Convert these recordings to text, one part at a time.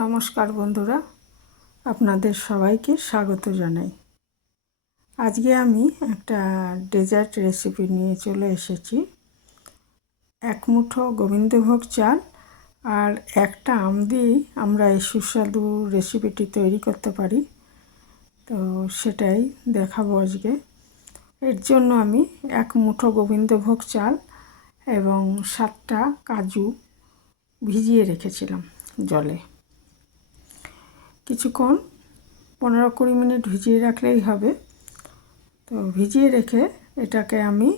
নমস্কার বন্ধুরা, আপনাদের সবাইকে স্বাগত জানাই। আজকে আমি একটা ডেজার্ট রেসিপি নিয়ে চলে এসেছি। এক মুঠো গোবিন্দভোগ চাল আর একটা আম দিয়েই আমরা এই সুস্বাদু রেসিপিটি তৈরি করতে পারি। তো সেটাই দেখাবো আজকে। এর জন্য আমি এক মুঠো গোবিন্দভোগ চাল এবং 7টা কাজু ভিজিয়ে রেখেছিলাম জলে। কিছুক্ষণ 15-20 মিনিট ভিজিয়ে রাখলেই হবে। তো ভিজিয়ে রেখে এটাকে আমি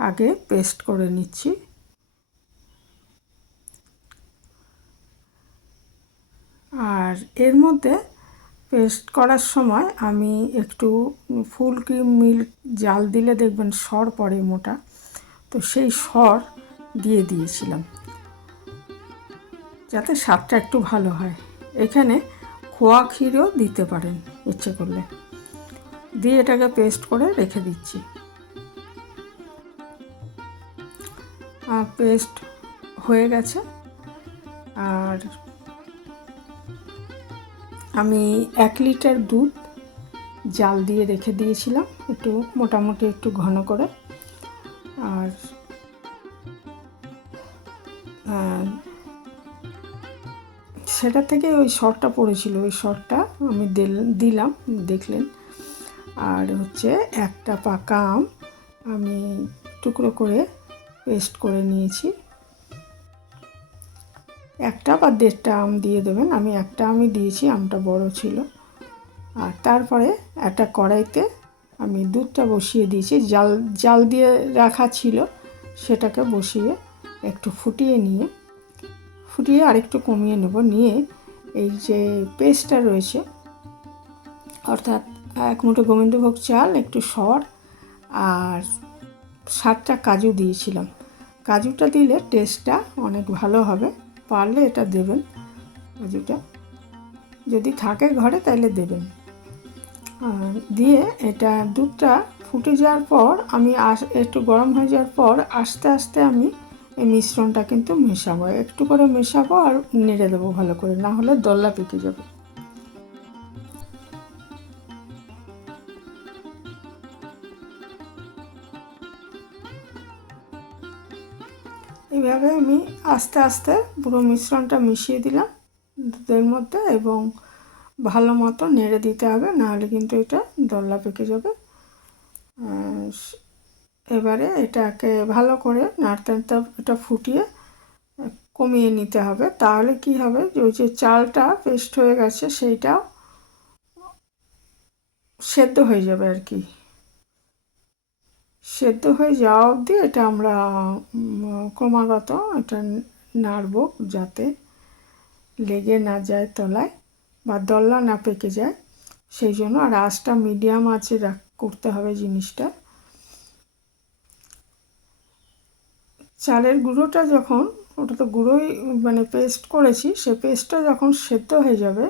আগে পেস্ট করে নিচ্ছি। আর এর মধ্যে পেস্ট করার সময় আমি একটু ফুল ক্রিম মিল্ক জাল দিলে দেখবেন সর পড়ে মোটা, তো সেই সর দিয়ে দিয়েছিলাম যাতে স্বাদটা একটু ভালো হয়। এখানে খোয়া ক্ষীরও দিতে পারেন ইচ্ছে করলে। দিয়ে এটাকে পেস্ট করে রেখে দিচ্ছি। পেস্ট হয়ে গেছে। আর আমি 1 লিটার দুধ জাল দিয়ে রেখে দিয়েছিলাম, একটু মোটামুটি একটু ঘন করে। আর সেটা থেকে ওই সরটা পড়েছিল, ওই সরটা আমি দিলাম, দেখলেন। আর হচ্ছে একটা পাকা আম আমি টুকরো করে পেস্ট করে নিয়েছি। 1টা বা 1.5টা আম দিয়ে দেবেন, আমি একটা আমই দিয়েছি, আমটা বড় ছিল। আর তারপরে একটা কড়াইতে আমি দুধটা বসিয়ে দিয়েছি, জাল দিয়ে রাখা ছিল, সেটাকে বসিয়ে একটু ফুটিয়ে আরেকটু কমিয়ে নেব। নিয়ে এই যে পেস্টটা রয়েছে, অর্থাৎ 1 মুঠো গোবিন্দভোগ চাল, একটু সর আর 7টা কাজু দিয়েছিলাম। কাজুটা দিলে টেস্টটা অনেক ভালো হবে, পারলে এটা দেবেন। কাজুটা যদি থাকে ঘরে তাহলে দেবেন। দিয়ে এটা দুধটা ফুটে যাওয়ার পর আমি একটু গরম হয়ে যাওয়ার পর আস্তে আস্তে আমি এই মিশ্রণটা কিন্তু মেশাবো, একটু করে মেশাবো আর নেড়ে দেবো ভালো করে, না হলে দলা পেকে যাবে। এইভাবে আমি আস্তে আস্তে পুরো মিশ্রণটা মিশিয়ে দিলাম দুধের মধ্যে, এবং ভালো মতো নেড়ে দিতে হবে, নাহলে কিন্তু এটা দলা পেকে যাবে। এবারে এটাকে ভালো করে নাড়তে নাড়তে এটা ফুটিয়ে কমিয়ে নিতে হবে। তাহলে কি হবে, যে ওই যে চালটা পেস্ট হয়ে গেছে সেইটাও সেদ্ধ হয়ে যাবে আর কি। সেদ্ধ হয়ে যাওয়া অবধি এটা আমরা ক্রমাগত এটা নাড়ব, যাতে লেগে না যায় তলায় বা দলা না পেকে যায়, সেই জন্য। আর আঁচটা মিডিয়াম আঁচে করতে হবে জিনিসটা। চালের গুঁড়োটা যখন, ওটা তো গুঁড়োই মানে পেস্ট করেছি, সে পেস্টটা যখন সেদ্ধ হয়ে যাবে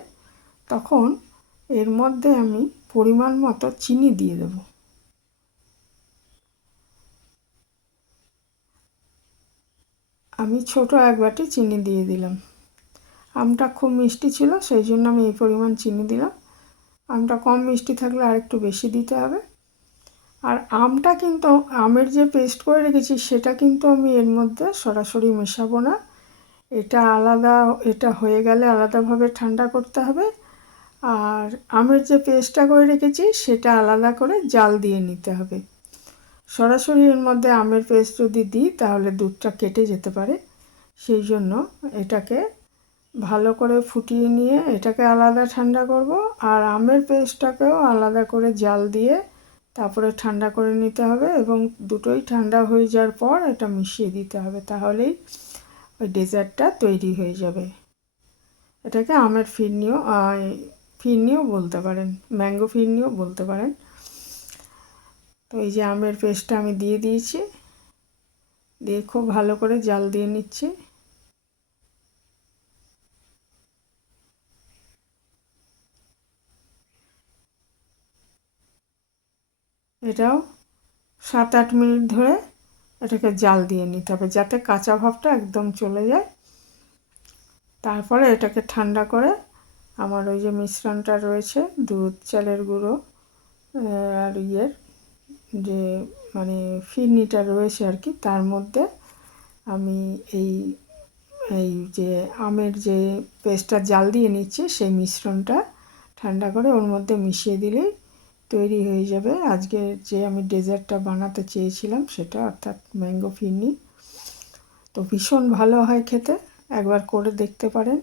তখন এর মধ্যে আমি পরিমাণ মতো চিনি দিয়ে দেব। আমি ছোট 1 বাটি চিনি দিয়ে দিলাম। আমটা খুব মিষ্টি ছিল, সেই জন্য আমি এই পরিমাণ চিনি দিলাম। আমটা কম মিষ্টি থাকলে আর একটু বেশি দিতে হবে। আর আমটা কিন্তু, আমের যে পেস্ট করে রেখেছি সেটা কিন্তু আমি এর মধ্যে সরাসরি মেশাবো না, এটা আলাদা, এটা হয়ে গেলে আলাদাভাবে ঠান্ডা করতে হবে। আর আমের যে পেস্টটা করে রেখেছি সেটা আলাদা করে জাল দিয়ে নিতে হবে। সরাসরি এর মধ্যে আমের পেস্ট যদি দিই তাহলে দুধটা কেটে যেতে পারে, সেই জন্য এটাকে ভালো করে ফুটিয়ে নিয়ে এটাকে আলাদা ঠান্ডা করব। আর আমের পেস্টটাকেও আলাদা করে জাল দিয়ে তারপরে ঠান্ডা করে নিতে হবে, এবং দুটোই ঠান্ডা হয়ে যাওয়ার পর এটা মিশিয়ে দিতে হবে, তাহলেই ওই ডেজার্টটা তৈরি হয়ে যাবে। এটাকে আমের ফিরনিও বলতে পারেন, ম্যাঙ্গো ফিরনিও বলতে পারেন। তো এই যে আমের পেস্টটা আমি দিয়ে দিয়েছি, দিয়ে খুব ভালো করে জাল দিয়ে নিচ্ছি। এটাও 7-8 মিনিট ধরে এটাকে জাল দিয়ে নিতে হবে, যাতে কাঁচা ভাবটা একদম চলে যায়। তারপরে এটাকে ঠান্ডা করে আমার ওই যে মিশ্রণটা রয়েছে দুধ, চালের গুঁড়ো আর যে মানে ফিরনিটা রয়েছে আর কি, তার মধ্যে আমি এই এই যে আমের যে পেস্টটা জাল দিয়ে নিচ্ছি সেই মিশ্রণটা ঠান্ডা করে ওর মধ্যে মিশিয়ে দিলেই তৈরি হয়ে যাবে আজকে যে আমি ডেজার্টটা বানাতে চেয়েছিলাম সেটা, অর্থাৎ ম্যাঙ্গো ফিরনি। তো ভীষণ ভালো হয় খেতে, একবার করে দেখতে পারেন।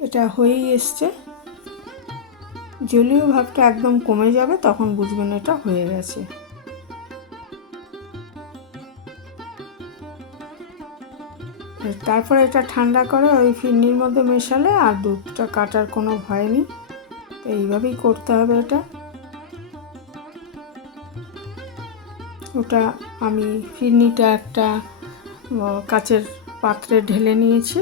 এটা হয়েই এসছে, জলীয় ভাবটা একদম কমে যাবে, তখন বুঝবেন এটা হয়ে গেছে। তারপরে এটা ঠান্ডা করে ওই ফিরনির মধ্যে মেশালে আর দুধটা কাটার কোনো ভয় নেই। এইভাবেই করতে হবে এটা। ওটা আমি ফিরনিটা একটা কাচের পাত্রে ঢেলে নিয়েছি।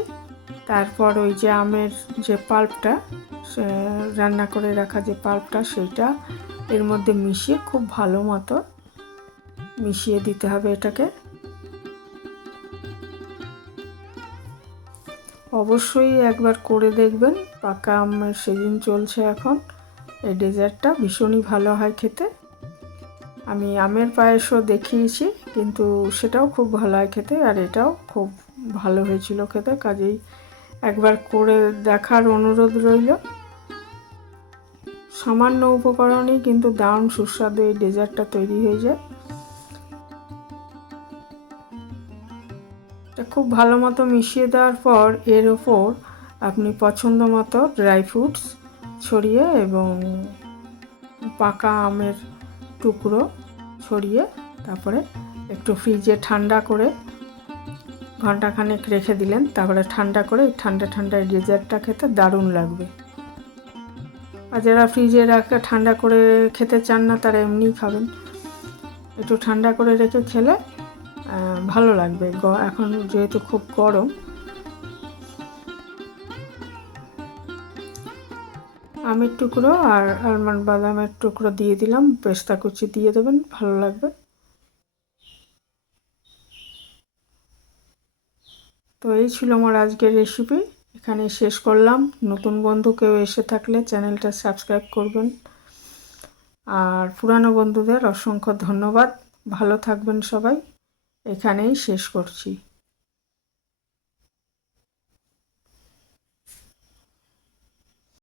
তারপর ওই যে আমের যে পাল্পটা, রান্না করে রাখা যে পাল্পটা, সেইটা এর মধ্যে মিশিয়ে খুব ভালো মতো মিশিয়ে দিতে হবে এটাকে। অবশ্যই একবার করে দেখবেন, পাকা আমের সিজন চলছে এখন। এই ডেজার্টটা ভীষণই ভালো হয় খেতে। আমি আমের পায়েসও দেখিয়েছি, কিন্তু সেটাও খুব ভালো হয় খেতে, আর এটাও খুব ভালো হয়েছিল খেতে। কাজেই একবার করে দেখার অনুরোধ রইল। সামান্য উপকরণেই কিন্তু দারুণ সুস্বাদু এই ডেজার্টটা তৈরি হয়ে যায়। এটা খুব ভালো মতো মিশিয়ে দেওয়ার পর এর ওপর আপনি পছন্দ মতো ড্রাই ফ্রুটস ছড়িয়ে এবং পাকা আমের টুকরো ছড়িয়ে তারপরে একটু ফ্রিজে ঠান্ডা করে ঘন্টাখানেক রেখে দিলেন। তারপরে ঠান্ডা করে এই ঠান্ডা ডেজার্টটা খেতে দারুণ লাগবে। আর যারা ফ্রিজে রাখে ঠান্ডা করে খেতে চান না, তারা এমনিই খাবেন। একটু ঠান্ডা করে রেখে খেলে ভালো লাগবে। এখন যেহেতু খুব গরম, আমের টুকরো আর আলমন্ড বাদামের টুকরো দিয়ে দিলাম, পেস্তা কুচি দিয়ে দেবেন, ভালো লাগবে। তো এই ছিল আমার আজকের রেসিপি, এখানে শেষ করলাম। নতুন বন্ধু কেউ এসে থাকলে চ্যানেলটা সাবস্ক্রাইব করবেন, আর পুরানো বন্ধুদের অসংখ্য ধন্যবাদ। ভালো থাকবেন সবাই, এখানেই শেষ করছি।